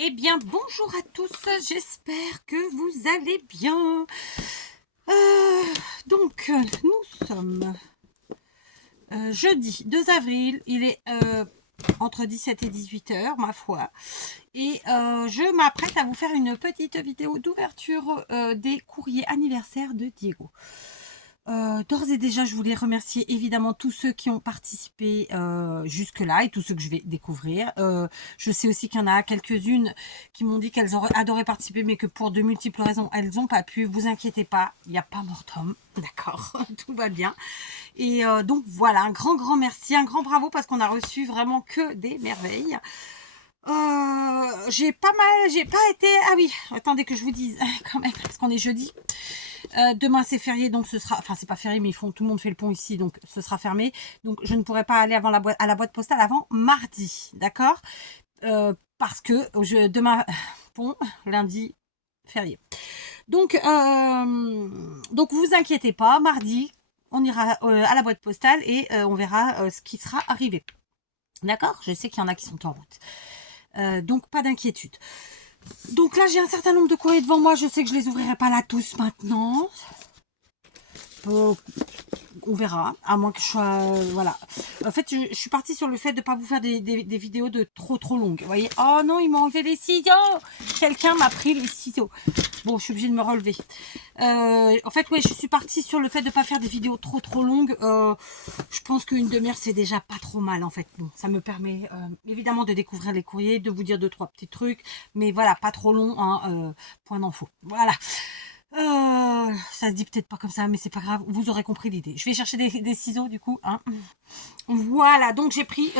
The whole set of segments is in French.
Eh bien, bonjour à tous, j'espère que vous allez bien. Nous sommes jeudi 2 avril, il est entre 17 et 18 heures, ma foi. Et je m'apprête à vous faire une petite vidéo d'ouverture des courriers anniversaires de Diego. D'ores et déjà, je voulais remercier évidemment tous ceux qui ont participé jusque-là et tous ceux que je vais découvrir. Je sais aussi qu'il y en a quelques-unes qui m'ont dit qu'elles auraient adoré participer, mais que pour de multiples raisons, elles n'ont pas pu. Vous inquiétez pas, il n'y a pas mort d'homme, d'accord, tout va bien. Et donc voilà, un grand merci, un grand bravo parce qu'on a reçu vraiment que des merveilles. J'ai pas été... Ah oui, attendez que je vous dise quand même, parce qu'on est jeudi. Demain c'est férié, donc ce sera, enfin c'est pas férié, mais tout le monde fait le pont ici, donc ce sera fermé. Donc je ne pourrai pas aller avant à la boîte postale avant mardi, d'accord, parce que demain pont, lundi férié. Donc vous inquiétez pas, mardi on ira à la boîte postale et on verra ce qui sera arrivé. D'accord, je sais qu'il y en a qui sont en route, donc pas d'inquiétude. Donc là j'ai un certain nombre de courriers devant moi, je sais que je les ouvrirai pas là tous maintenant. On verra, à moins que je sois... voilà. En fait, je suis partie sur le fait de ne pas vous faire des vidéos de trop longues. Vous voyez, oh non, ils m'ont enlevé les ciseaux. Quelqu'un m'a pris les ciseaux. Bon, je suis obligée de me relever. En fait, ouais, je suis partie sur le fait de ne pas faire des vidéos trop longues. Je pense qu'une demi-heure, c'est déjà pas trop mal, en fait. Bon, ça me permet évidemment de découvrir les courriers, de vous dire 2-3 petits trucs. Mais voilà, pas trop long, hein, point d'info. Voilà. Ça se dit peut-être pas comme ça, mais c'est pas grave, vous aurez compris l'idée. Je vais chercher des ciseaux du coup. Hein. Voilà, donc j'ai pris,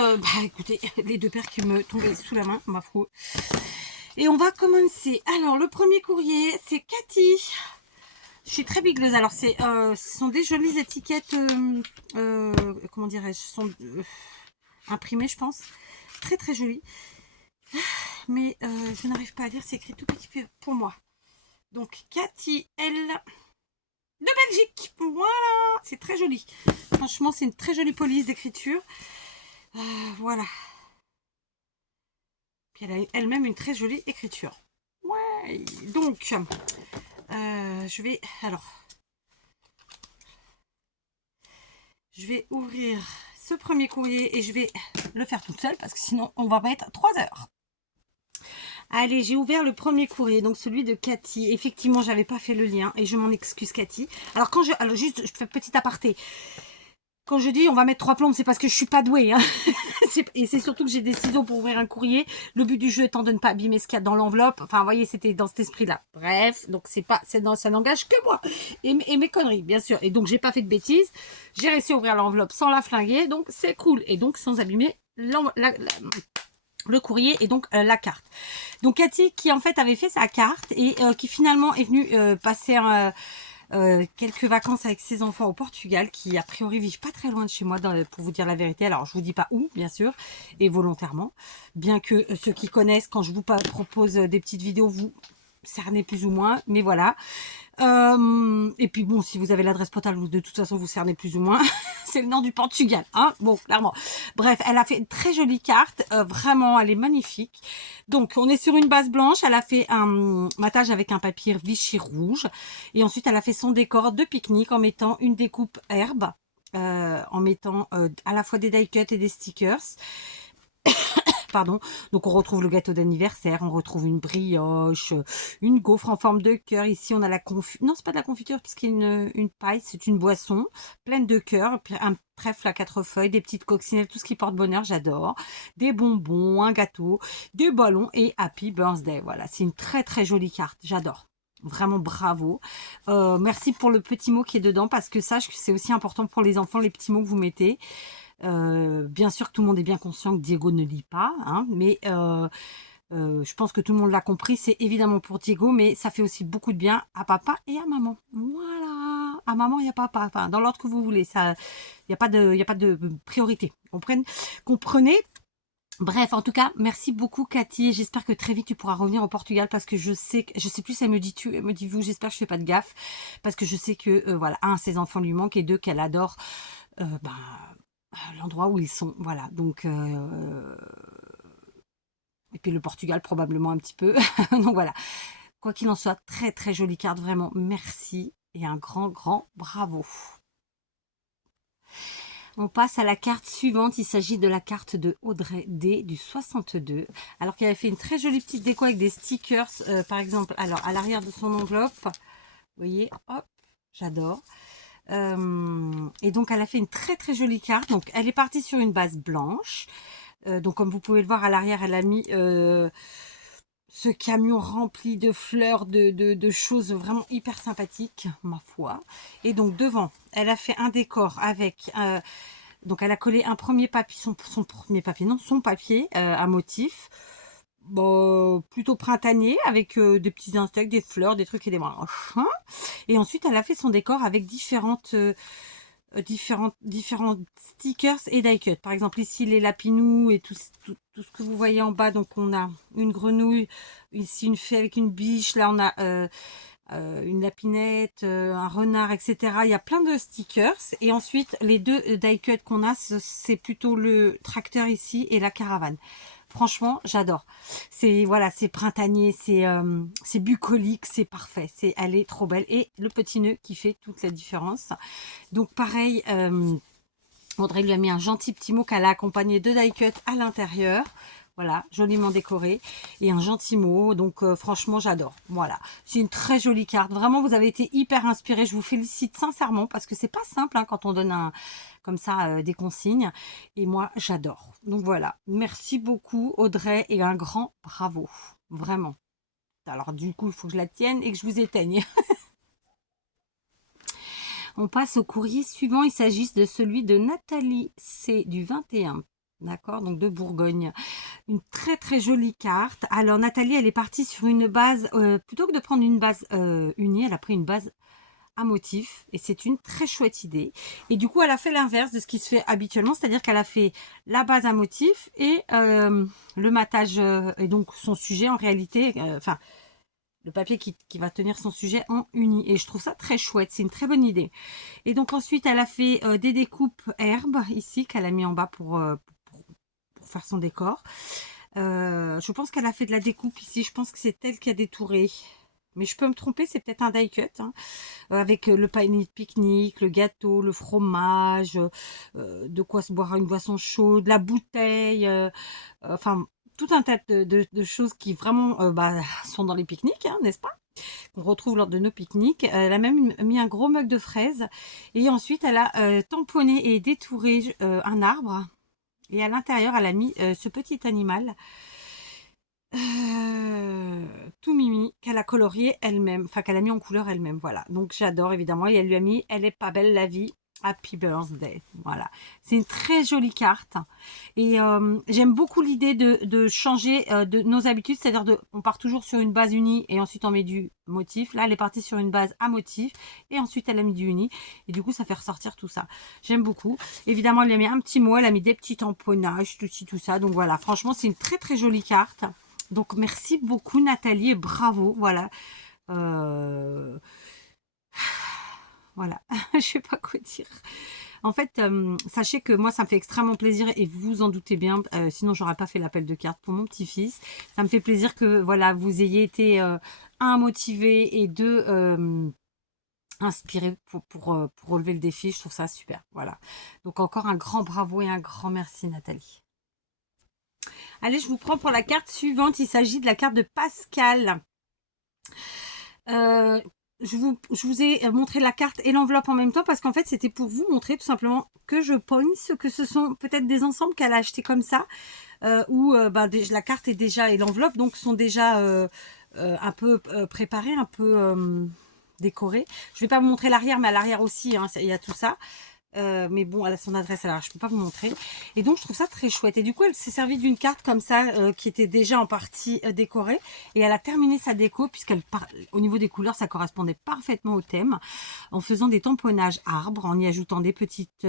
écoutez, les deux paires qui me tombaient sous la main, ma foi. Et on va commencer. Alors, le premier courrier, c'est Cathy. Je suis très bigleuse. Alors, ce sont des jolies étiquettes, comment dirais-je, sont imprimées, je pense. Très jolies. Mais je n'arrive pas à lire, c'est écrit tout petit peu pour moi. Donc, Cathy, elle... de Belgique. Voilà, c'est très joli. Franchement, c'est une très jolie police d'écriture. Voilà. Puis elle a elle-même une très jolie écriture. Ouais. Donc, je vais... Alors, je vais ouvrir ce premier courrier et je vais le faire toute seule parce que sinon, on va mettre 3 heures. Allez, j'ai ouvert le premier courrier, donc celui de Cathy. Effectivement, j'avais pas fait le lien et je m'en excuse, Cathy. Alors, alors juste, je fais petit aparté. Quand je dis on va mettre 3 plombes, c'est parce que je suis pas douée. Hein. Et c'est surtout que j'ai des ciseaux pour ouvrir un courrier. Le but du jeu étant de ne pas abîmer ce qu'il y a dans l'enveloppe. Enfin, vous voyez, c'était dans cet esprit-là. Bref, donc ça n'engage que moi. Et mes conneries, bien sûr. Et donc, j'ai pas fait de bêtises. J'ai réussi à ouvrir l'enveloppe sans la flinguer. Donc, c'est cool. Et donc, sans abîmer le courrier et donc la carte. Donc, Cathy, qui en fait avait fait sa carte et qui finalement est venue passer quelques vacances avec ses enfants au Portugal qui a priori vivent pas très loin de chez moi pour vous dire la vérité. Alors je vous dis pas où bien sûr et volontairement, bien que ceux qui connaissent quand je vous propose des petites vidéos vous cernez plus ou moins, mais voilà. Et puis bon, si vous avez l'adresse postale, de toute façon vous cernez plus ou moins. C'est le nord du Portugal, hein. Bon, clairement. Bref, elle a fait une très jolie carte, vraiment, elle est magnifique. Donc, on est sur une base blanche. Elle a fait un matage avec un papier Vichy rouge, et ensuite elle a fait son décor de pique-nique en mettant une découpe herbe, en mettant à la fois des die cuts et des stickers. Pardon. Donc on retrouve le gâteau d'anniversaire, on retrouve une brioche, une gaufre en forme de cœur. Ici on a la confiture. Non, c'est pas de la confiture parce qu'il y a une paille, c'est une boisson pleine de cœur, un trèfle à 4 feuilles, des petites coccinelles, tout ce qui porte bonheur, j'adore. Des bonbons, un gâteau, des ballons et Happy Birthday. Voilà, c'est une très jolie carte, j'adore. Vraiment bravo. Merci pour le petit mot qui est dedans parce que sache que c'est aussi important pour les enfants, les petits mots que vous mettez. Bien sûr que tout le monde est bien conscient que Diego ne lit pas, hein, mais je pense que tout le monde l'a compris, c'est évidemment pour Diego, mais ça fait aussi beaucoup de bien à papa et à maman. Voilà, à maman et à papa, enfin dans l'ordre que vous voulez, ça, il n'y a pas de priorité. Comprenez. Bref, en tout cas, merci beaucoup Cathy. J'espère que très vite tu pourras revenir au Portugal parce que je sais plus, elle me dit tu, elle me dit vous. J'espère que je fais pas de gaffe parce que je sais que voilà, un, ses enfants lui manquent et deux, qu'elle adore. L'endroit où ils sont, voilà, donc Et puis le Portugal probablement un petit peu. Donc voilà. Quoi qu'il en soit, très très jolie carte, vraiment merci et un grand bravo. On passe à la carte suivante, il s'agit de la carte de Audrey D du 62, alors qu'elle avait fait une très jolie petite déco avec des stickers, par exemple, alors à l'arrière de son enveloppe, vous voyez, hop, j'adore. Et donc elle a fait une très très jolie carte, donc elle est partie sur une base blanche, donc comme vous pouvez le voir à l'arrière, elle a mis ce camion rempli de fleurs, de choses vraiment hyper sympathiques, ma foi. Et donc devant, elle a fait un décor avec, donc elle a collé un premier papier, son premier papier, non, son papier à motif, bon, plutôt printanier, avec des petits insectes, des fleurs, des trucs et des machins. Et ensuite, elle a fait son décor avec différents stickers et die cut. Par exemple, ici, les lapinous et tout ce que vous voyez en bas. Donc, on a une grenouille, ici, une fée avec une biche. Là, on a une lapinette, un renard, etc. Il y a plein de stickers. Et ensuite, les deux die cut qu'on a, c'est plutôt le tracteur ici et la caravane. Franchement, j'adore. C'est voilà, c'est printanier, c'est bucolique, c'est parfait. Elle est trop belle et le petit nœud qui fait toute la différence. Donc pareil, Audrey lui a mis un gentil petit mot qu'elle a accompagné de die cut à l'intérieur. Voilà, joliment décoré et un gentil mot. Donc franchement, j'adore. Voilà, c'est une très jolie carte. Vraiment, vous avez été hyper inspirés. Je vous félicite sincèrement parce que c'est pas simple hein, quand on donne comme ça des consignes. Et moi, j'adore. Donc voilà, merci beaucoup Audrey et un grand bravo. Vraiment. Alors du coup, il faut que je la tienne et que je vous éteigne. On passe au courrier suivant. Il s'agit de celui de Nathalie C du 21. D'accord, donc de Bourgogne. Une très très jolie carte. Alors Nathalie, elle est partie sur une base, plutôt que de prendre une base unie, elle a pris une base à motif. Et c'est une très chouette idée. Et du coup, elle a fait l'inverse de ce qui se fait habituellement. C'est-à-dire qu'elle a fait la base à motif et le matage, et donc son sujet en réalité, enfin... le papier qui va tenir son sujet en uni. Et je trouve ça très chouette. C'est une très bonne idée. Et donc ensuite, elle a fait des découpes herbes ici qu'elle a mis en bas pour faire son décor. Je pense qu'elle a fait de la découpe ici. Je pense que c'est elle qui a détouré. Mais je peux me tromper, c'est peut-être un die cut. Hein, avec le panier de pique-nique, le gâteau, le fromage, de quoi se boire une boisson chaude, la bouteille, enfin tout un tas de choses qui vraiment sont dans les pique-niques, hein, n'est-ce pas? Qu'on retrouve lors de nos pique-niques. Elle a même mis un gros mug de fraises. Et ensuite, elle a tamponné et détouré un arbre. Et à l'intérieur, elle a mis ce petit animal tout mimi qu'elle a colorié elle-même, enfin qu'elle a mis en couleur elle-même. Voilà. Donc j'adore évidemment. Et elle lui a mis "Elle est pas belle la vie. Happy birthday". Voilà. C'est une très jolie carte. Et j'aime beaucoup l'idée de changer de nos habitudes. C'est-à-dire on part toujours sur une base unie et ensuite on met du motif. Là, elle est partie sur une base à motif et ensuite elle a mis du uni. Et du coup, ça fait ressortir tout ça. J'aime beaucoup. Évidemment, elle a mis un petit mot. Elle a mis des petits tamponnages, tout ça. Donc voilà. Franchement, c'est une très très jolie carte. Donc merci beaucoup Nathalie et bravo. Voilà. Voilà, je sais pas quoi dire. En fait, sachez que moi, ça me fait extrêmement plaisir et vous vous en doutez bien, sinon j'aurais pas fait l'appel de cartes pour mon petit-fils. Ça me fait plaisir que voilà, vous ayez été un motivé et deux inspiré pour relever le défi. Je trouve ça super. Voilà. Donc encore un grand bravo et un grand merci Nathalie. Allez, je vous prends pour la carte suivante. Il s'agit de la carte de Pascal. Je vous ai montré la carte et l'enveloppe en même temps parce qu'en fait c'était pour vous montrer tout simplement que je pense que ce sont peut-être des ensembles qu'elle a achetés comme ça où la carte est déjà et l'enveloppe donc sont déjà un peu préparés, un peu décorés. Je vais pas vous montrer l'arrière mais à l'arrière aussi hein, il y a tout ça. Mais bon, elle a son adresse, alors je peux pas vous montrer. Et donc, je trouve ça très chouette. Et du coup, elle s'est servie d'une carte comme ça, qui était déjà en partie décorée. Et elle a terminé sa déco, au niveau des couleurs, ça correspondait parfaitement au thème, en faisant des tamponnages arbres, en y ajoutant des petites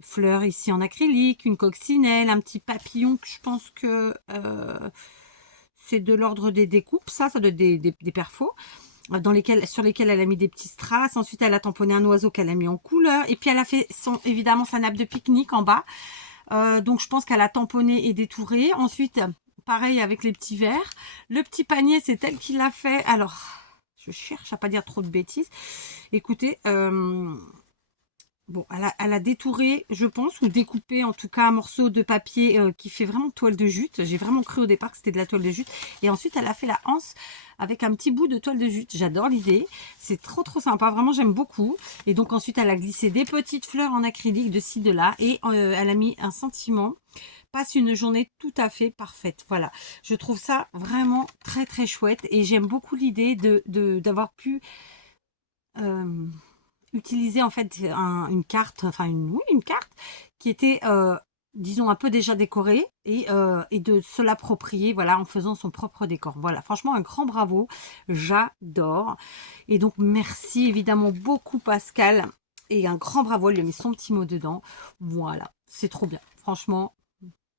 fleurs ici en acrylique, une coccinelle, un petit papillon, que je pense que c'est de l'ordre des découpes. Ça doit être des perfos. Sur lesquels elle a mis des petits strass. Ensuite, elle a tamponné un oiseau qu'elle a mis en couleur. Et puis, elle a fait évidemment sa nappe de pique-nique en bas. Donc, je pense qu'elle a tamponné et détouré. Ensuite, pareil avec les petits verres. Le petit panier, c'est elle qui l'a fait. Alors, je cherche à pas dire trop de bêtises. Écoutez, bon, elle a détouré, je pense, ou découpé en tout cas un morceau de papier qui fait vraiment toile de jute. J'ai vraiment cru au départ que c'était de la toile de jute. Et ensuite, elle a fait la anse avec un petit bout de toile de jute. J'adore l'idée. C'est trop sympa. Vraiment, j'aime beaucoup. Et donc ensuite, elle a glissé des petites fleurs en acrylique de ci, de là. Et elle a mis un sentiment. Passe une journée tout à fait parfaite. Voilà. Je trouve ça vraiment très chouette. Et j'aime beaucoup l'idée d'avoir pu... utiliser en fait une carte, enfin une carte qui était, disons, un peu déjà décorée et de se l'approprier, voilà, en faisant son propre décor. Voilà, franchement, un grand bravo, j'adore. Et donc, merci évidemment beaucoup Pascal et un grand bravo, elle lui a mis son petit mot dedans. Voilà, c'est trop bien, franchement.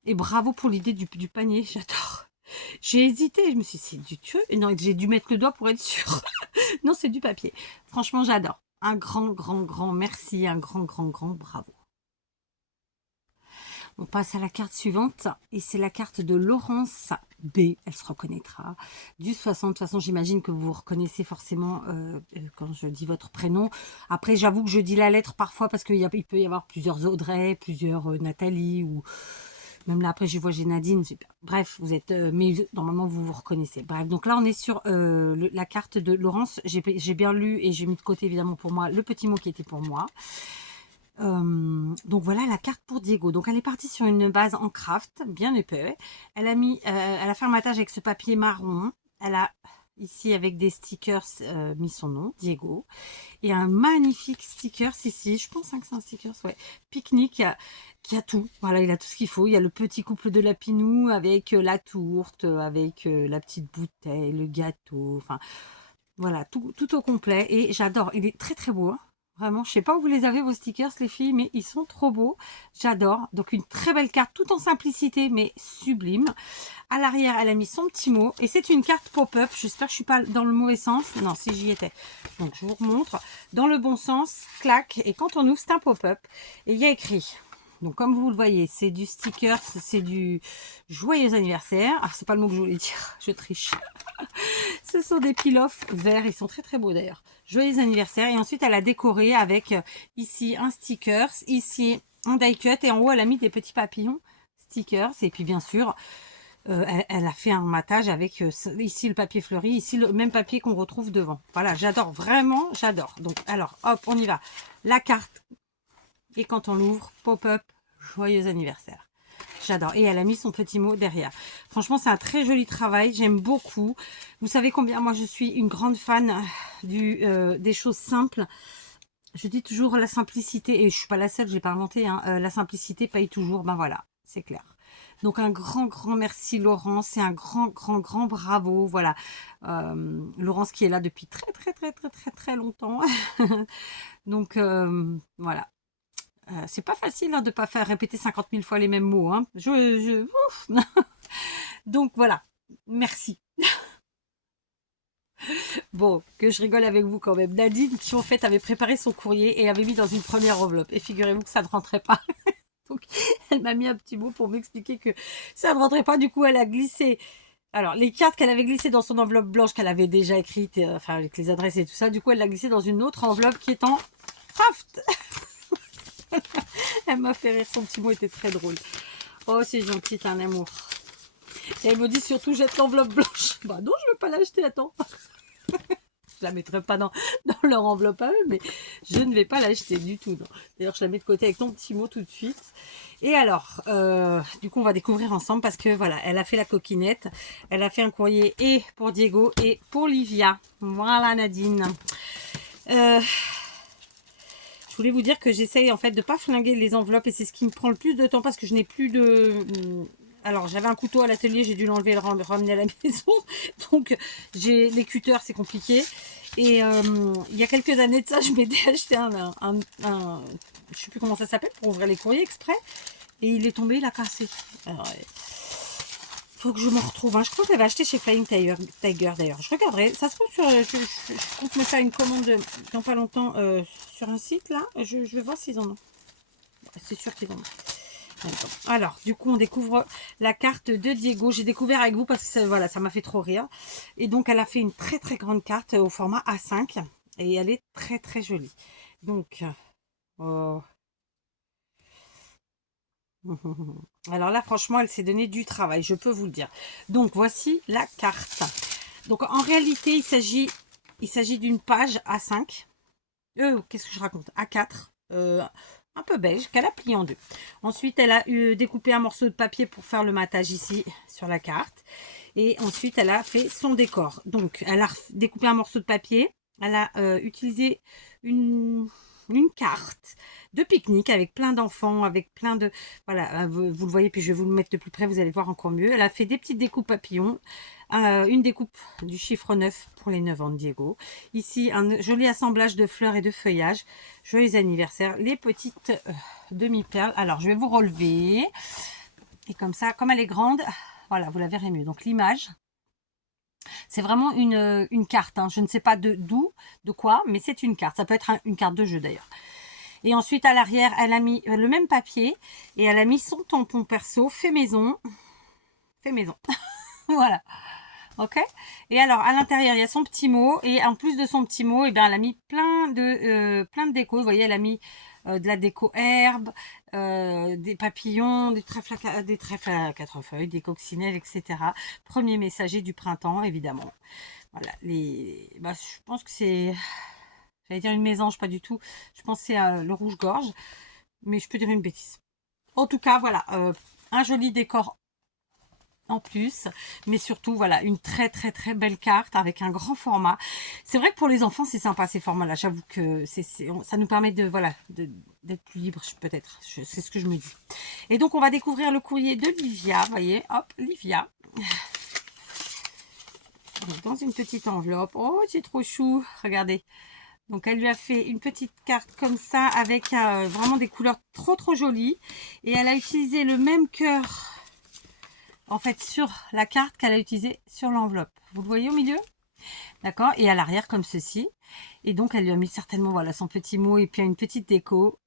Et bravo pour l'idée du panier, j'adore. J'ai hésité, je me suis dit, c'est du tueux. Et non, j'ai dû mettre le doigt pour être sûre. Non, c'est du papier. Franchement, j'adore. Un grand merci, un grand bravo. On passe à la carte suivante et c'est la carte de Laurence B. Elle se reconnaîtra. Du 60. De toute façon, j'imagine que vous reconnaissez forcément quand je dis votre prénom. Après, j'avoue que je dis la lettre parfois parce qu'il peut y avoir plusieurs Audrey, plusieurs Nathalie ou... Même là, après, je vois, j'ai Nadine. Bref, vous êtes... mais normalement, vous vous reconnaissez. Bref, donc là, on est sur la carte de Laurence. J'ai bien lu et j'ai mis de côté, évidemment, pour moi, le petit mot qui était pour moi. Donc voilà la carte pour Diego. Donc elle est partie sur une base en craft, bien épais. Elle a fait un matage avec ce papier marron. Elle a ici avec des stickers mis son nom, Diego. Et un magnifique sticker ici, je pense que c'est un sticker, ouais. Pique-nique, qui a tout. Voilà, il a tout ce qu'il faut. Il y a le petit couple de lapinous avec la tourte, avec la petite bouteille, le gâteau. Enfin, voilà, tout au complet. Et j'adore. Il est très beau, hein. Vraiment, je sais pas où vous les avez vos stickers les filles, mais ils sont trop beaux. J'adore. Donc une très belle carte, tout en simplicité, mais sublime. À l'arrière, elle a mis son petit mot. Et c'est une carte pop-up. J'espère que je suis pas dans le mauvais sens. Non, si j'y étais. Donc je vous remontre. Dans le bon sens, clac. Et quand on ouvre, c'est un pop-up. Et il y a écrit... Donc comme vous le voyez, c'est du sticker, c'est du joyeux anniversaire. Alors c'est pas le mot que je voulais dire, je triche. Ce sont des peel-off verts, ils sont très beaux d'ailleurs. Joyeux anniversaire. Et ensuite elle a décoré avec ici un sticker, ici un die cut et en haut elle a mis des petits papillons stickers. Et puis bien sûr, elle a fait un matage avec ici le papier fleuri, ici le même papier qu'on retrouve devant. Voilà, j'adore, vraiment j'adore. Donc alors hop, on y va. La carte. Et quand on l'ouvre, pop-up, joyeux anniversaire. J'adore. Et elle a mis son petit mot derrière. Franchement, c'est un très joli travail. J'aime beaucoup. Vous savez combien moi je suis une grande fan des choses simples. Je dis toujours la simplicité, et je suis pas la seule, j'ai pas inventé, hein, la simplicité paye toujours. Ben voilà, c'est clair. Donc un grand merci Laurence et un grand bravo. Voilà. Laurence qui est là depuis très longtemps. Donc voilà. C'est pas facile hein, de pas faire répéter 50 000 fois les mêmes mots. Hein. Ouf. Donc voilà, merci. Bon, que je rigole avec vous quand même. Nadine, qui en fait avait préparé son courrier et avait mis dans une première enveloppe. Et figurez-vous que ça ne rentrait pas. Donc elle m'a mis un petit mot pour m'expliquer que ça ne rentrait pas. Du coup, elle a glissé. Alors, les cartes qu'elle avait glissées dans son enveloppe blanche qu'elle avait déjà écrite, enfin avec les adresses et tout ça, du coup, elle l'a glissée dans une autre enveloppe qui est en craft. Elle m'a fait rire, son petit mot était très drôle. Oh, c'est gentil, t'as un amour. Et elle me dit surtout, jette l'enveloppe blanche. Bah non, je ne veux pas l'acheter, attends. Je la mettrai pas dans leur enveloppe à eux, mais je ne vais pas l'acheter du tout. D'ailleurs, je la mets de côté avec ton petit mot tout de suite. Et alors, du coup, on va découvrir ensemble parce que voilà, elle a fait la coquinette. Elle a fait un courrier et pour Diego et pour Livia. Voilà, Nadine. Je voulais vous dire que j'essaye en fait de pas flinguer les enveloppes et c'est ce qui me prend le plus de temps parce que je n'ai plus de... Alors j'avais un couteau à l'atelier, j'ai dû l'enlever et le ramener à la maison. Donc j'ai les cutters, c'est compliqué. Et il y a quelques années de ça, je m'étais acheté je sais plus comment ça s'appelle, pour ouvrir les courriers exprès. Et il est tombé, il a cassé. Alors, faut que je me retrouve. Hein. Je crois que je l'avais acheté chez Flying Tiger d'ailleurs. Je regarderai. Ça se trouve sur. Je compte me faire une commande dans pas longtemps sur un site là. Je vais voir s'ils en ont. C'est sûr qu'ils en ont. Alors, du coup, on découvre la carte de Diego. J'ai découvert avec vous parce que ça, voilà, ça m'a fait trop rire. Et donc, elle a fait une très très grande carte au format A5. Et elle est très très jolie. Donc, oh. Alors là, franchement, elle s'est donné du travail, je peux vous le dire. Donc, voici la carte. Donc, en réalité, il s'agit d'une page A5. Qu'est-ce que je raconte? A4. Un peu beige, qu'elle a plié en deux. Ensuite, elle a découpé un morceau de papier pour faire le matage ici sur la carte. Et ensuite, elle a fait son décor. Donc, elle a découpé un morceau de papier. Elle a utilisé une carte de pique-nique avec plein d'enfants, avec plein de... Voilà, vous le voyez, puis je vais vous le mettre de plus près, vous allez voir encore mieux. Elle a fait des petites découpes papillons, une découpe du chiffre 9 pour les 9 ans de Diego. Ici, un joli assemblage de fleurs et de feuillages. Joyeux anniversaire, les petites demi-perles. Alors, je vais vous relever. Et comme ça, comme elle est grande, voilà, vous la verrez mieux. Donc, l'image, c'est vraiment une carte. Hein. Je ne sais pas d'où, de quoi, mais c'est une carte. Ça peut être une carte de jeu d'ailleurs. Et ensuite, à l'arrière, elle a mis le même papier et elle a mis son tampon perso fait maison. Fait maison. Voilà. Ok. Et alors, à l'intérieur, il y a son petit mot. Et en plus de son petit mot, eh bien, elle a mis plein de déco. Vous voyez, elle a mis de la déco herbe, des papillons, des trèfles à 4 feuilles, des coccinelles, etc. Premier messager du printemps, évidemment. Voilà. Je pense que c'est... J'allais dire une mésange, pas du tout. Je pense que c'est le rouge-gorge. Mais je peux dire une bêtise. En tout cas, voilà. Un joli décor en plus, mais surtout voilà une très très très belle carte avec un grand format. C'est vrai que pour les enfants c'est sympa ces formats là, j'avoue que ça nous permet de voilà d'être plus libre peut-être, c'est ce que je me dis. Et donc on va découvrir le courrier de Livia, vous voyez, hop, Livia dans une petite enveloppe. Oh, c'est trop chou, regardez. Donc elle lui a fait une petite carte comme ça avec vraiment des couleurs trop trop jolies et elle a utilisé le même cœur en fait sur la carte qu'elle a utilisée sur l'enveloppe. Vous le voyez au milieu? D'accord? Et à l'arrière comme ceci. Et donc elle lui a mis certainement voilà son petit mot et puis une petite déco.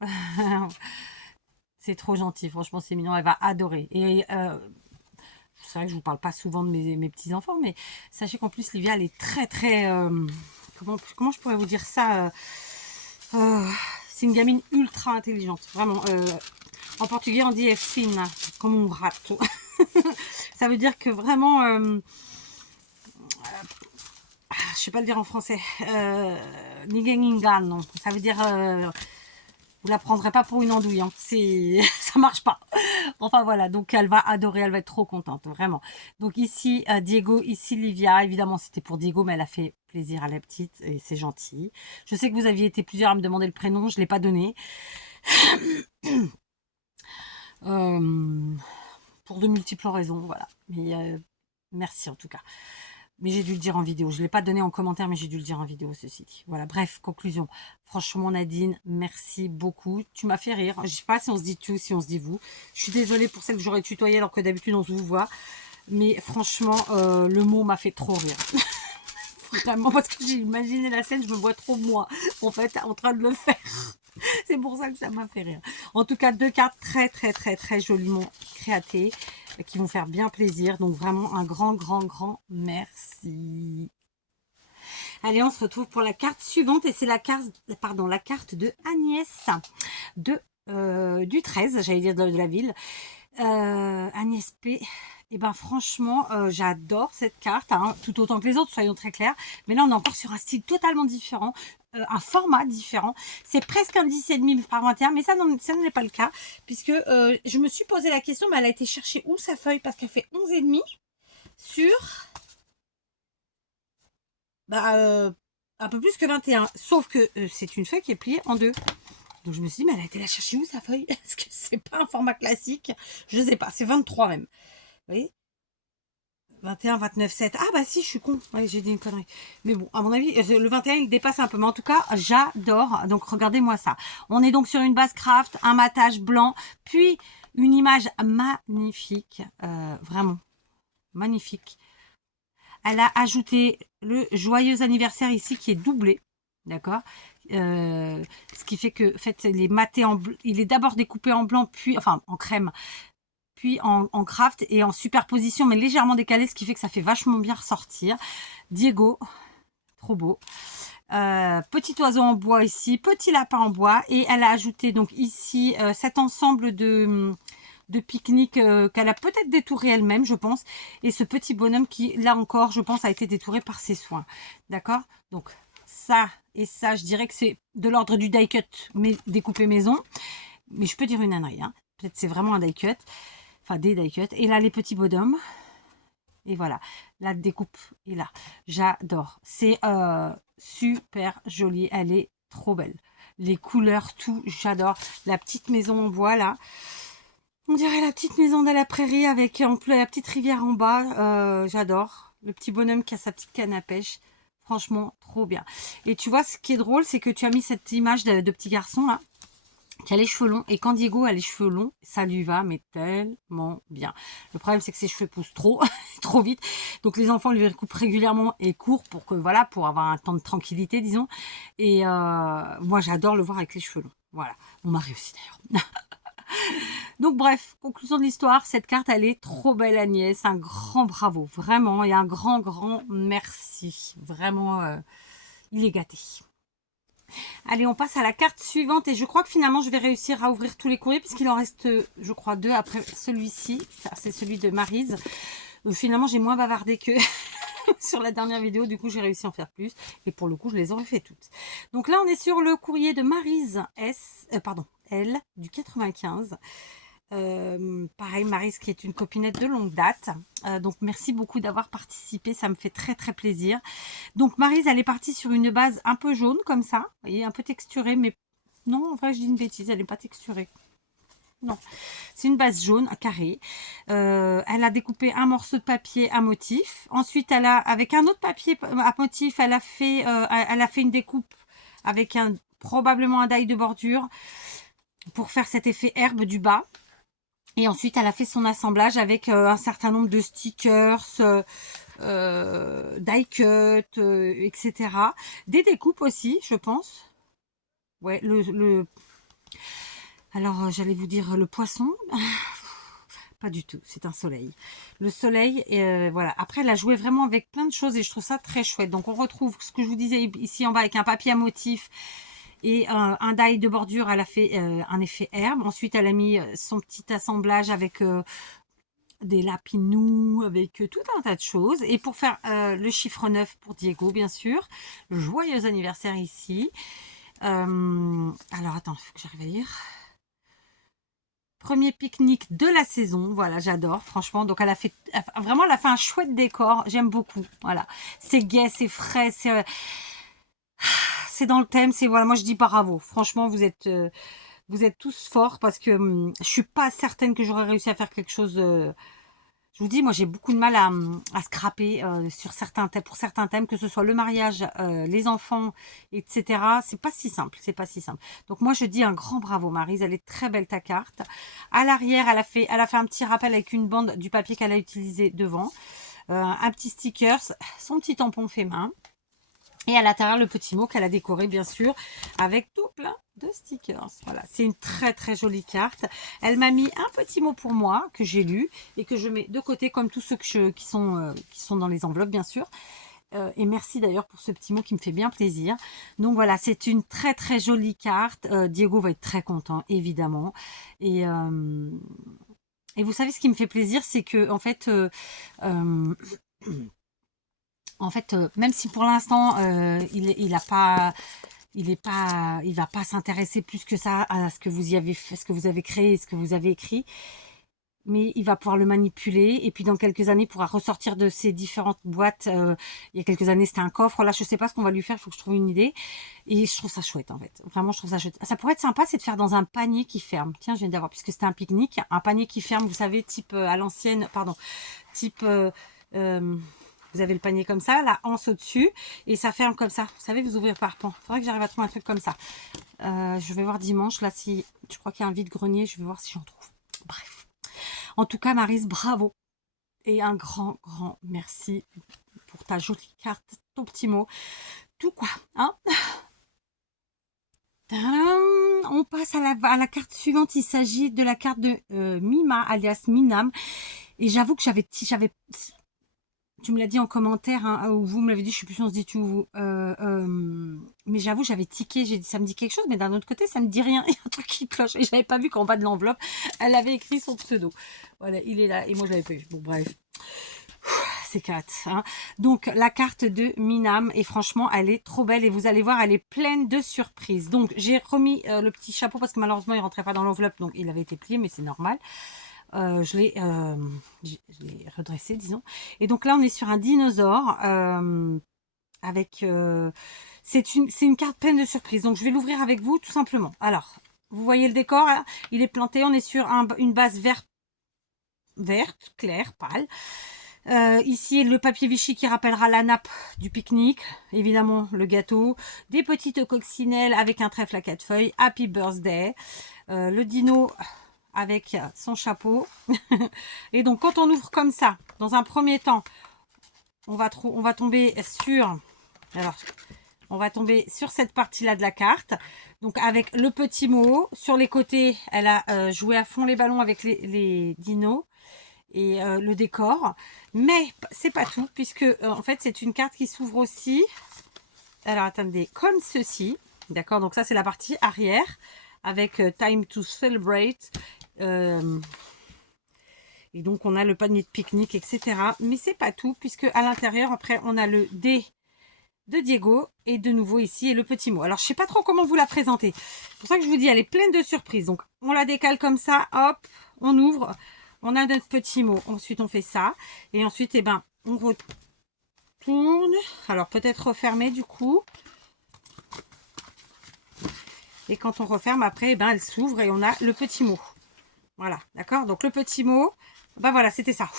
C'est trop gentil, franchement c'est mignon, elle va adorer. Et c'est vrai que je vous parle pas souvent de mes petits enfants, mais sachez qu'en plus Livia elle est très très comment je pourrais vous dire ça c'est une gamine ultra intelligente, vraiment. En portugais on dit é fina, comme un rato. Ça veut dire que vraiment, je sais pas le dire en français, ninguém engano. Ça veut dire, vous la prendrez pas pour une andouille, hein. Ça marche pas. Enfin voilà, donc elle va adorer, elle va être trop contente, vraiment. Donc ici Diego, ici Livia. Évidemment c'était pour Diego, mais elle a fait plaisir à la petite et c'est gentil. Je sais que vous aviez été plusieurs à me demander le prénom, je l'ai pas donné. Pour de multiples raisons, voilà. Mais merci en tout cas. Mais j'ai dû le dire en vidéo. Je ne l'ai pas donné en commentaire, mais j'ai dû le dire en vidéo, ceci dit. Voilà, bref, conclusion. Franchement, Nadine, merci beaucoup. Tu m'as fait rire. Je ne sais pas si on se dit tu, si on se dit vous. Je suis désolée pour celle que j'aurais tutoyée alors que d'habitude, on se vous voit. Mais franchement, le mot m'a fait trop rire. Vraiment, parce que j'ai imaginé la scène, je me vois trop moi, en fait, en train de le faire. C'est pour ça que ça m'a fait rire. En tout cas, deux cartes très, très, très, très joliment créatées qui vont faire bien plaisir. Donc, vraiment, un grand, grand, grand merci. Allez, on se retrouve pour la carte suivante. Et c'est la carte de Agnès du 13, j'allais dire de la ville. Agnès P. Et ben franchement, j'adore cette carte, hein, tout autant que les autres, soyons très clairs. Mais là, on est encore sur un style totalement différent, un format différent. C'est presque un 10,5 par 21, mais ça n'est pas le cas, puisque je me suis posé la question, mais elle a été chercher où sa feuille, parce qu'elle fait 11,5 sur un peu plus que 21. Sauf que c'est une feuille qui est pliée en deux. Donc je me suis dit, mais elle a été la chercher où sa feuille? Est-ce que c'est pas un format classique? Je sais pas, c'est 23 même. Vous voyez, 21, 29, 7. Ah bah si, je suis con. Ouais, j'ai dit une connerie. Mais bon, à mon avis, le 21, il dépasse un peu. Mais en tout cas, j'adore. Donc regardez-moi ça. On est donc sur une base craft, un matage blanc, puis une image magnifique. Vraiment magnifique. Elle a ajouté le joyeux anniversaire ici qui est doublé. D'accord? Ce qui fait que, en fait, il est maté il est d'abord découpé en blanc, puis, enfin, en crème, puis en craft et en superposition, mais légèrement décalé, ce qui fait que ça fait vachement bien ressortir. Diego, trop beau. Petit oiseau en bois ici, petit lapin en bois, et elle a ajouté donc ici cet ensemble de pique-nique qu'elle a peut-être détouré elle-même, je pense, et ce petit bonhomme qui, là encore, je pense, a été détouré par ses soins. D'accord? Donc, ça et ça, je dirais que c'est de l'ordre du die cut, mais découpé maison. Mais je peux dire une ânerie, hein. Peut-être c'est vraiment un die cut, enfin des die cut. Et là, les petits bonhommes. Et voilà, la découpe est là. J'adore. C'est super joli. Elle est trop belle. Les couleurs, tout, j'adore. La petite maison en bois, là. On dirait la petite maison de la prairie avec en plus la petite rivière en bas. J'adore. Le petit bonhomme qui a sa petite canne à pêche. Franchement, trop bien. Et tu vois, ce qui est drôle, c'est que tu as mis cette image de petit garçon, là, qui a les cheveux longs. Et quand Diego a les cheveux longs, ça lui va, mais tellement bien. Le problème, c'est que ses cheveux poussent trop, trop vite. Donc, les enfants lui recoupent régulièrement et courent pour que, voilà, pour avoir un temps de tranquillité, disons. Et moi, j'adore le voir avec les cheveux longs. Voilà. Mon mari aussi, d'ailleurs. Donc, bref, conclusion de l'histoire. Cette carte, elle est trop belle, Agnès. Un grand bravo, vraiment. Et un grand, grand merci. Vraiment, il est gâté. Allez, on passe à la carte suivante et je crois que finalement je vais réussir à ouvrir tous les courriers puisqu'il en reste, je crois, 2 après celui-ci. C'est celui de Maryse. Finalement, j'ai moins bavardé que sur la dernière vidéo. Du coup, j'ai réussi à en faire plus. Et pour le coup, je les aurais fait toutes. Donc là, on est sur le courrier de Maryse L du 95. Pareil, Maryse qui est une copinette de longue date. Donc merci beaucoup d'avoir participé, ça me fait très très plaisir. Donc Maryse, elle est partie sur une base un peu jaune comme ça, vous voyez, un peu texturée, mais non, en vrai je dis une bêtise, elle n'est pas texturée. Non, c'est une base jaune, carré. Elle a découpé un morceau de papier à motif. Ensuite, elle a, avec un autre papier à motif, elle a fait une découpe avec probablement un die de bordure pour faire cet effet herbe du bas. Et ensuite, elle a fait son assemblage avec un certain nombre de stickers, die cut, etc. Des découpes aussi, je pense. Ouais, alors, j'allais vous dire le poisson. Pas du tout, c'est un soleil. Le soleil, voilà. Après, elle a joué vraiment avec plein de choses et je trouve ça très chouette. Donc, on retrouve ce que je vous disais ici en bas avec un papier à motif et un die de bordure. Elle a fait un effet herbe. Ensuite, elle a mis son petit assemblage avec des lapinous, avec tout un tas de choses. Et pour faire le chiffre 9 pour Diego, bien sûr. Joyeux anniversaire ici. Alors, attends, il faut que j'arrive à lire. Premier pique-nique de la saison, voilà, j'adore, franchement. Donc, elle a fait un chouette décor, j'aime beaucoup. Voilà, c'est gai, c'est frais, c'est dans le thème. C'est voilà, moi je dis bravo. Franchement, vous êtes tous forts parce que je suis pas certaine que j'aurais réussi à faire quelque chose. Je vous dis, moi j'ai beaucoup de mal à scraper sur pour certains thèmes, que ce soit le mariage, les enfants, etc. C'est pas si simple, c'est pas si simple. Donc moi je dis un grand bravo Maryse, elle est très belle ta carte. À l'arrière, elle a fait un petit rappel avec une bande du papier qu'elle a utilisé devant, un petit sticker, son petit tampon fait main. Et à l'intérieur, le petit mot qu'elle a décoré, bien sûr, avec tout plein de stickers. Voilà, c'est une très très jolie carte. Elle m'a mis un petit mot pour moi, que j'ai lu, et que je mets de côté, comme tous ceux qui sont dans les enveloppes, bien sûr. Et merci d'ailleurs pour ce petit mot qui me fait bien plaisir. Donc voilà, c'est une très très jolie carte. Diego va être très content, évidemment. Et vous savez, ce qui me fait plaisir, c'est que, en fait... même si pour l'instant, il va pas s'intéresser plus que ça à ce que vous y avez fait, ce que vous avez créé, ce que vous avez écrit, mais il va pouvoir le manipuler et puis dans quelques années, il pourra ressortir de ces différentes boîtes. Il y a quelques années, c'était un coffre. Là, je sais pas ce qu'on va lui faire. Il faut que je trouve une idée. Et je trouve ça chouette, en fait. Vraiment, je trouve ça chouette. Ça pourrait être sympa, c'est de faire dans un panier qui ferme. Tiens, je viens d'avoir, puisque c'était un pique-nique, un panier qui ferme, vous savez, type à l'ancienne, pardon, type... vous avez le panier comme ça, la anse au-dessus, et ça ferme comme ça. Vous savez, vous ouvrez par pan. Il faudrait que j'arrive à trouver un truc comme ça. Je vais voir dimanche, là, si je crois qu'il y a un vide-grenier, je vais voir si j'en trouve. Bref. En tout cas, Maryse, bravo. Et un grand, grand merci pour ta jolie carte, ton petit mot. Tout quoi, hein? Tadam, on passe à la carte suivante. Il s'agit de la carte de Mima, alias Minam. Et j'avoue que tu me l'as dit en commentaire, hein, ou vous me l'avez dit, je sais plus si on se dit tu ou vous. Mais j'avoue, j'avais tiqué, j'ai dit ça me dit quelque chose, mais d'un autre côté, ça me dit rien. Il y a un truc qui cloche. Et j'avais pas vu qu'en bas de l'enveloppe, elle avait écrit son pseudo. Voilà, il est là. Et moi, je l'avais pas vu. Bon, bref. C'est 4. Hein. Donc, la carte de Minam, et franchement, elle est trop belle. Et vous allez voir, elle est pleine de surprises. Donc, j'ai remis le petit chapeau parce que malheureusement, il rentrait pas dans l'enveloppe. Donc, il avait été plié, mais c'est normal. Je l'ai redressé, disons. Et donc là, on est sur un dinosaure avec... c'est une carte pleine de surprises. Donc, je vais l'ouvrir avec vous, tout simplement. Alors, vous voyez le décor, hein, il est planté. On est sur une base verte, claire, pâle. Ici, le papier Vichy qui rappellera la nappe du pique-nique. Évidemment, le gâteau. Des petites coccinelles avec un trèfle à 4 feuilles. Happy Birthday. Le dino avec son chapeau. Et donc, quand on ouvre comme ça, dans un premier temps, on va tomber sur... Alors, on va tomber sur cette partie-là de la carte. Donc, avec le petit mot. Sur les côtés, elle a joué à fond les ballons avec les dinos et le décor. Mais, c'est pas tout, puisque, en fait, c'est une carte qui s'ouvre aussi. Alors, attendez, comme ceci. D'accord, donc ça, c'est la partie arrière. Avec Time to Celebrate. Et donc, on a le panier de pique-nique, etc. Mais c'est pas tout, puisque à l'intérieur, après, on a le D de Diego. Et de nouveau ici, et le petit mot. Alors, je sais pas trop comment vous la présenter. C'est pour ça que je vous dis, elle est pleine de surprises. Donc, on la décale comme ça, hop, on ouvre. On a notre petit mot. Ensuite, on fait ça. Et ensuite, eh ben, on retourne. Alors, peut-être refermer du coup. Et quand on referme, après, eh ben, elle s'ouvre et on a le petit mot. Voilà, d'accord. Donc, le petit mot, ben voilà, c'était ça.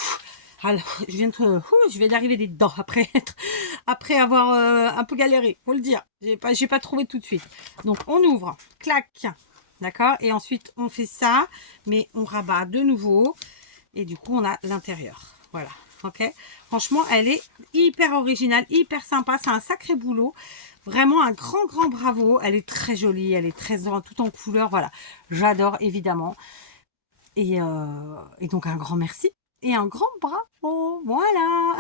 Alors, je viens d'arriver dedans après avoir un peu galéré, faut le dire. J'ai pas trouvé tout de suite. Donc, on ouvre, clac, d'accord. Et ensuite, on fait ça, mais on rabat de nouveau. Et du coup, on a l'intérieur. Voilà, ok. Franchement, elle est hyper originale, hyper sympa. C'est un sacré boulot. Vraiment un grand bravo. Elle est très jolie, elle est très tout en couleur. Voilà, j'adore évidemment. Et donc un grand merci et un grand bravo. Voilà.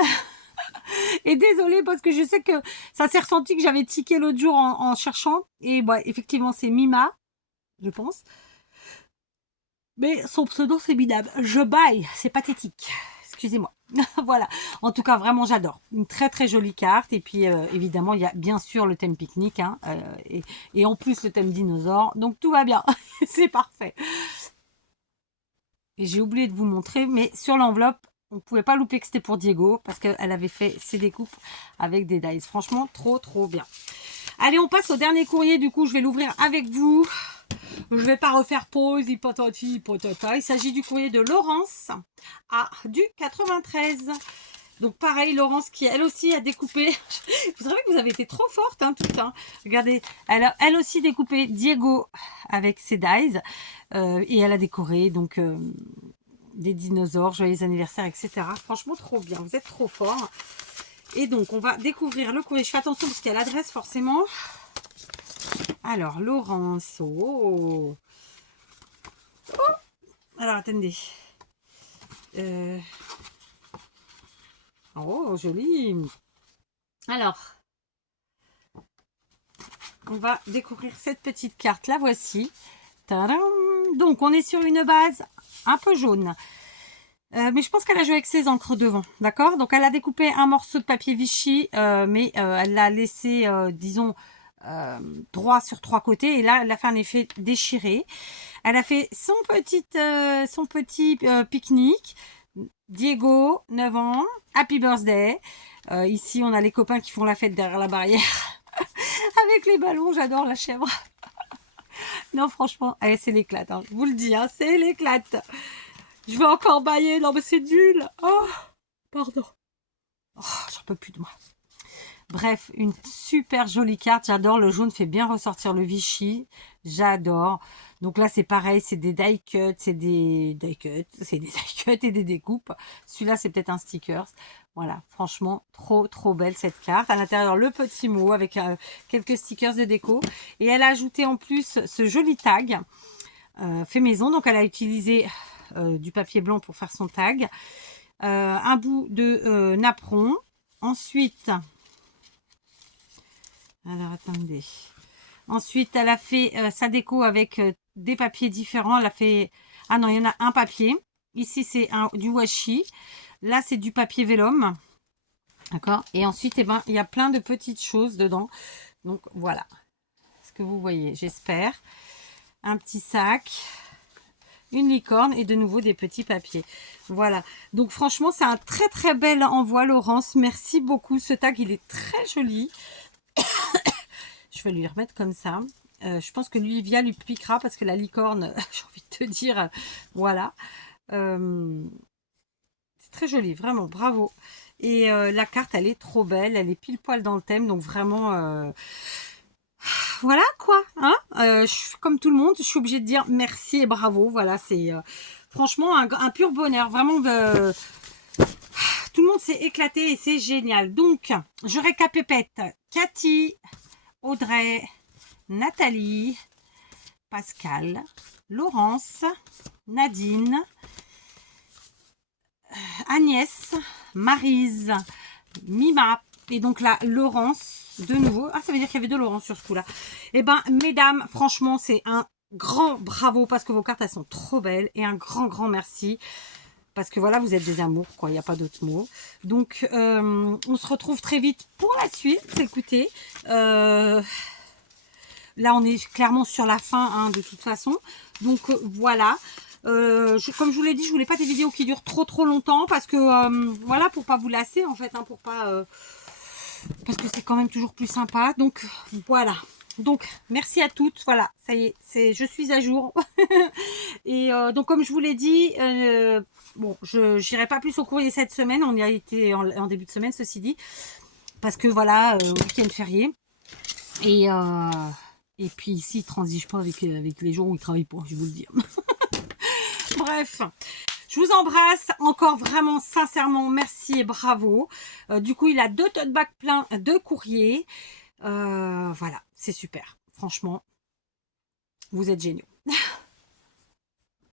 Et désolée parce que je sais que ça s'est ressenti que j'avais tiqué l'autre jour en cherchant. Et bah, effectivement, c'est Mima, je pense. Mais son pseudo, c'est Minam. Je baille, c'est pathétique. Excusez-moi. Voilà. En tout cas, vraiment, j'adore. Une très jolie carte. Et puis, évidemment, il y a bien sûr le thème pique-nique. Hein, et en plus, le thème dinosaure. Donc, tout va bien. C'est parfait. Et j'ai oublié de vous montrer, mais sur l'enveloppe, on ne pouvait pas louper que c'était pour Diego. Parce qu'elle avait fait ses découpes avec des dies. Franchement, trop bien. Allez, on passe au dernier courrier. Du coup, je vais l'ouvrir avec vous. Je ne vais pas refaire pause, patati, patata. Il s'agit du courrier de Laurence du 93. Donc pareil, Laurence qui elle aussi a découpé. Vous savez que vous avez été trop forte, hein, toutes. Hein. Regardez, elle a elle aussi découpé Diego avec ses dies. Et elle a décoré donc des dinosaures, joyeux anniversaire, etc. Franchement, trop bien. Vous êtes trop forts. Et donc, on va découvrir le courrier. Je fais attention parce qu'il y a l'adresse forcément. Alors, Laurence. Oh. Alors, attendez. Oh, joli. Alors, on va découvrir cette petite carte. La voici. Tadam. Donc, on est sur une base un peu jaune. Mais je pense qu'elle a joué avec ses encres devant. D'accord. Donc, elle a découpé un morceau de papier Vichy. Mais elle l'a laissé, disons... droit sur 3 côtés et là elle a fait un effet déchiré. Elle a fait son petit pique-nique. Diego 9 ans, happy birthday. Ici on a les copains qui font la fête derrière la barrière avec les ballons. J'adore la chèvre. Non franchement c'est l'éclate, hein. Je vous le dis, hein, c'est l'éclate. Je vais encore bailler. Non mais c'est nul. Oh pardon. Oh, j'en peux plus de moi. Bref, une super jolie carte. J'adore. Le jaune fait bien ressortir le Vichy. J'adore. Donc là, c'est pareil. C'est des die cuts. C'est des die cuts. C'est des die cuts et des découpes. Celui-là, c'est peut-être un sticker. Voilà, franchement, trop belle cette carte. À l'intérieur, le petit mot avec quelques stickers de déco. Et elle a ajouté en plus ce joli tag fait maison. Donc, elle a utilisé du papier blanc pour faire son tag. Un bout de napperon. Ensuite, alors attendez. Ensuite, elle a fait sa déco avec des papiers différents. Elle a fait... Ah non, il y en a un papier. Ici, c'est du washi. Là, c'est du papier vélum. D'accord. Et ensuite, eh ben, il y a plein de petites choses dedans. Donc, voilà. Ce que vous voyez, j'espère. Un petit sac. Une licorne et de nouveau des petits papiers. Voilà. Donc, franchement, c'est un très bel envoi, Laurence. Merci beaucoup. Ce tag, il est très joli. Je vais lui remettre comme ça. Je pense que Livia lui piquera parce que la licorne, j'ai envie de te dire, voilà. C'est très joli, vraiment, bravo. Et la carte, elle est trop belle, elle est pile poil dans le thème, donc vraiment, voilà quoi. Hein comme tout le monde, je suis obligée de dire merci et bravo. Voilà, c'est franchement un pur bonheur, vraiment. Tout le monde s'est éclaté et c'est génial. Donc, je récapépète. Cathy, Audrey, Nathalie, Pascal, Laurence, Nadine, Agnès, Maryse, Mima, et donc là, Laurence, de nouveau. Ah, ça veut dire qu'il y avait deux Laurence sur ce coup-là. Eh ben, mesdames, franchement, c'est un grand bravo parce que vos cartes, elles sont trop belles. Et un grand merci. Parce que voilà, vous êtes des amours, quoi. Il n'y a pas d'autre mot. Donc, on se retrouve très vite pour la suite. Écoutez, là, on est clairement sur la fin, hein, de toute façon. Donc, voilà. Comme je vous l'ai dit, je voulais pas des vidéos qui durent trop longtemps parce que voilà, pour pas vous lasser en fait, hein, pour pas parce que c'est quand même toujours plus sympa. Donc voilà. Donc merci à toutes. Voilà, ça y est, je suis à jour. Et donc comme je vous l'ai dit, bon, je n'irai pas plus au courrier cette semaine. On y a été en début de semaine, ceci dit, parce que voilà, week-end férié. Et puis ici, ils ne transigent pas avec les jours où ils travaillent pas, je vais vous le dire. Bref, je vous embrasse encore vraiment sincèrement, merci et bravo. Du coup, il a 2 tote bags pleins de courrier. Voilà, c'est super. Franchement, vous êtes géniaux.